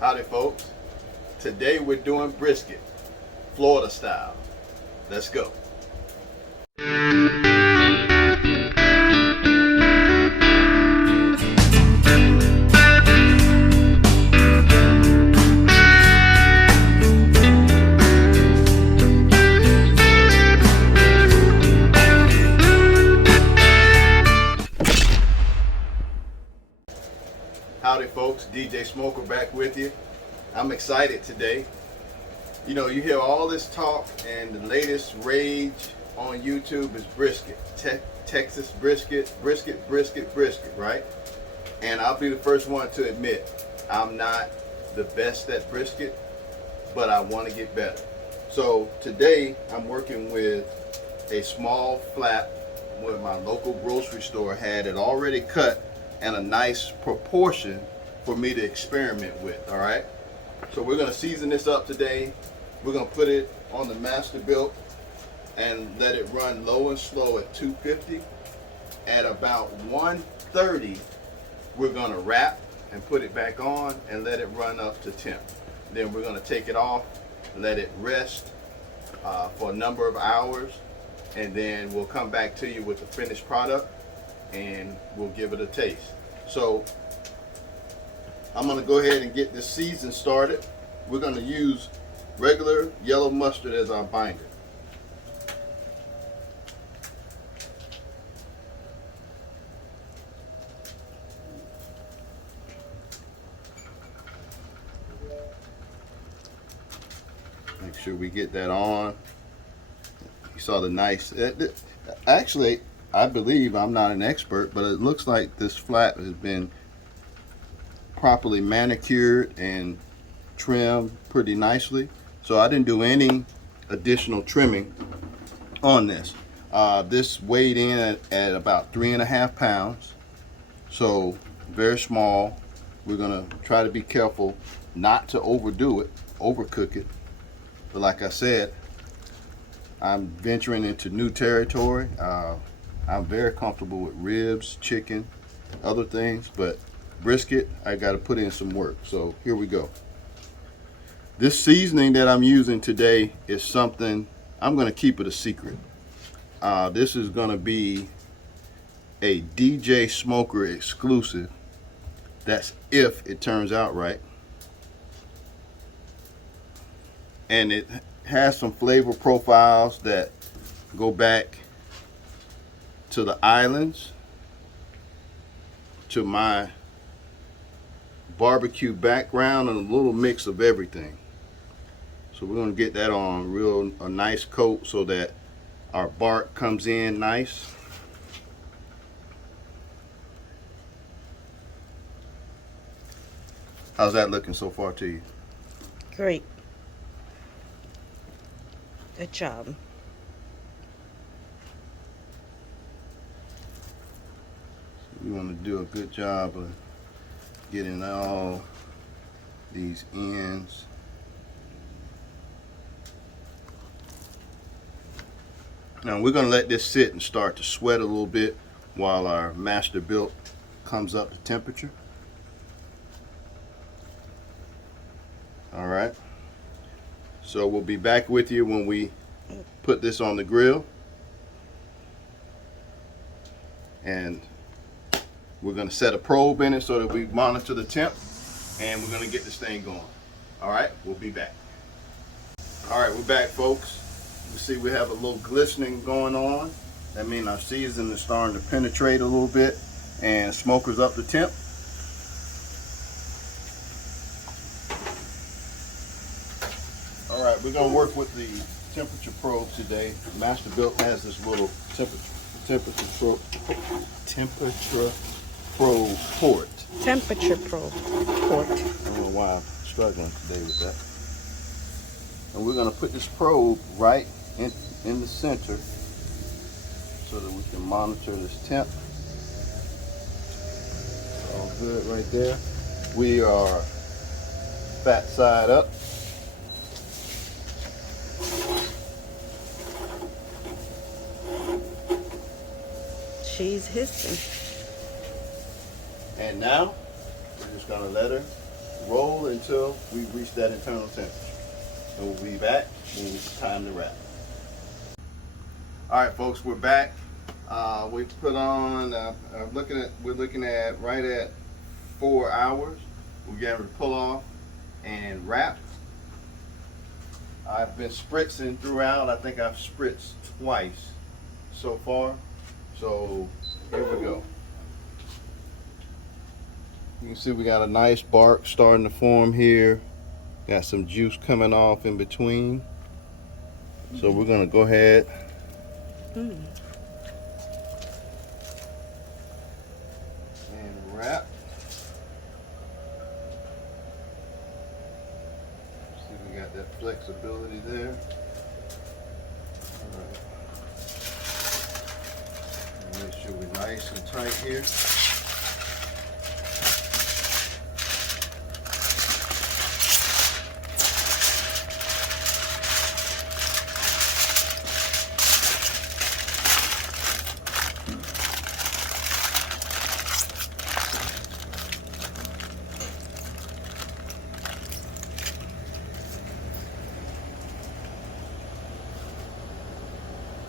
Howdy folks. Today we're doing brisket, Florida style. Let's go. Howdy folks, DJ Smoker back with you. I'm excited today. You know, you hear all this talk and the latest rage on YouTube is brisket. Texas brisket, right? And I'll be the first one to admit I'm not the best at brisket, but I want to get better. So today I'm working with a small flap where my local grocery store had it already cut and a nice proportion for me to experiment with. All right, so we're going to season this up today. We're going to put it on the Masterbuilt and let it run low and slow at 250. At about 130 we're going to wrap and put it back on and let it run up to temp. Then we're going to take it off, let it rest for a number of hours, and then we'll come back to you with the finished product and we'll give it a taste. So I'm going to go ahead and get this season started. We're going to use regular yellow mustard as our binder. Make sure we get that on. You saw the nice, actually I believe, I'm not an expert, but it looks like this flap has been properly manicured and trimmed pretty nicely. So I didn't do any additional trimming on this. This weighed in at about 3.5 pounds. So very small. We're gonna try to be careful not to overdo it, overcook it. But like I said, I'm venturing into new territory. I'm very comfortable with ribs, chicken, other things, but brisket, I got to put in some work. So here we go. This seasoning that I'm using today is something, I'm going to keep it a secret. This is going to be a DJ Smoker exclusive. That's if it turns out right. And it has some flavor profiles that go back to the islands, to my barbecue background, and a little mix of everything. So we're going to get that on a nice coat so that our bark comes in nice. How's that looking so far to you? Great. Good job. We want to do a good job of getting all these ends. Now we're going to let this sit and start to sweat a little bit while our Masterbuilt comes up to temperature. All right. So we'll be back with you when we put this on the grill. And we're going to set a probe in it so that we monitor the temp, and we're going to get this thing going. All right, we'll be back. All right, we're back, folks. You see we have a little glistening going on. That means our seasoning is starting to penetrate a little bit, and smoker's up to temp. All right, we're going to work with the temperature probe today. Masterbuilt has this little temperature probe port. Temperature probe port. I don't know why I'm struggling today with that. And we're going to put this probe right in the center so that we can monitor this temp. All good right there. We are fat side up. She's hissing. And now we're just going to let her roll until we reach that internal temperature. And we'll be back when it's time to wrap. All right, folks, we're back. We put on. We're looking at right at 4 hours. We're getting to pull off and wrap. I've been spritzing throughout. I think I've spritzed twice so far. So here we go. You can see we got a nice bark starting to form here. Got some juice coming off in between. So we're gonna go ahead and wrap. See, we got that flexibility there. All right. Make sure we're nice and tight here.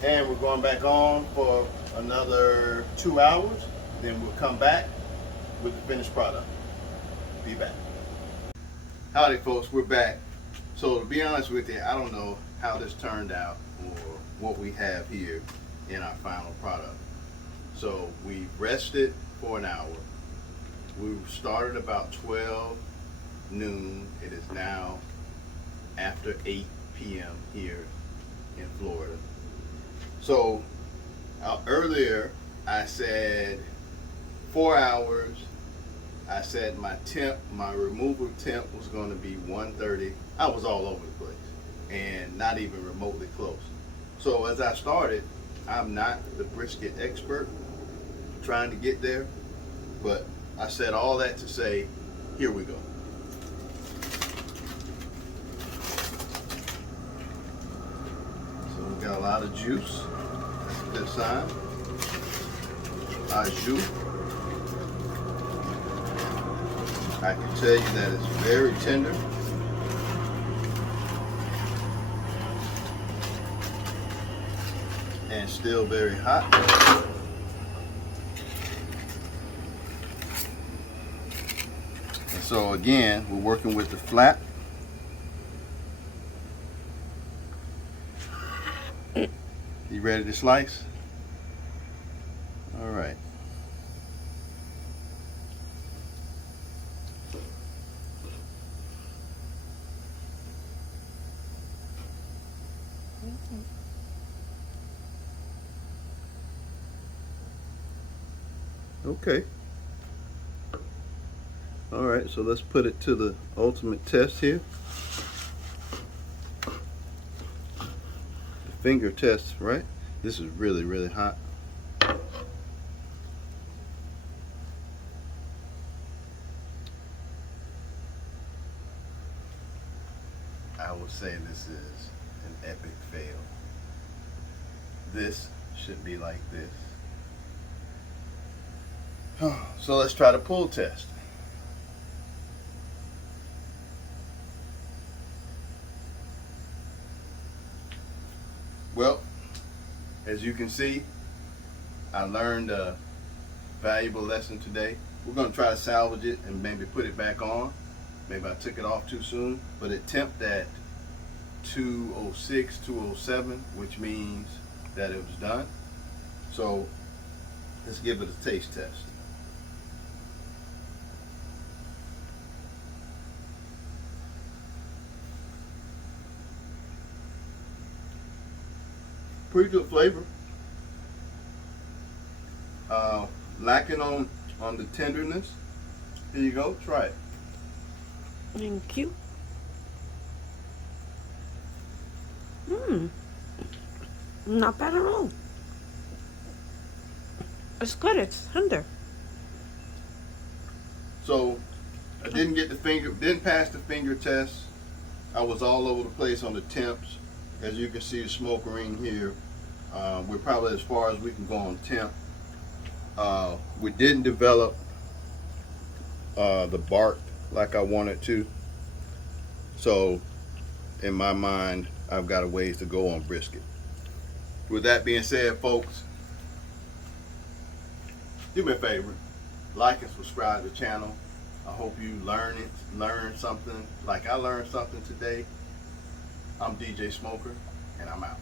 And we're going back on for another 2 hours. Then we'll come back with the finished product. Be back. Howdy, folks, we're back. So to be honest with you, I don't know how this turned out or what we have here in our final product. So we rested for an hour. We started about 12 noon. It is now after 8 p.m. here in Florida. So earlier I said 4 hours. I said my removal temp was going to be 130. I was all over the place and not even remotely close. So as I started, I'm not the brisket expert, trying to get there, but I said all that to say, here we go. So we got a lot of juice. That's a good sign. Au jus. I can tell you that it's very tender. And still very hot. And so again, we're working with the flap. You ready to slice? All right. Okay. All right, so let's put it to the ultimate test here. The finger test, right? This is really, really hot. I would say this is an epic fail. This should be like this. So let's try the pull test. Well, as you can see, I learned a valuable lesson today. We're going to try to salvage it and maybe put it back on. Maybe I took it off too soon, but it temped at 206, 207, which means that it was done. So let's give it a taste test. Pretty good flavor. Lacking on the tenderness. Here you go, try it. Thank you. Not bad at all. It's good. It's tender. So I didn't pass the finger test. I was all over the place on the temps. As you can see, the smoke ring here. We're probably as far as we can go on temp. We didn't develop the bark like I wanted to. So in my mind, I've got a ways to go on brisket. With that being said, folks, do me a favor, like and subscribe to the channel. I hope you learn something like I learned something today. I'm DJ Smoker, and I'm out.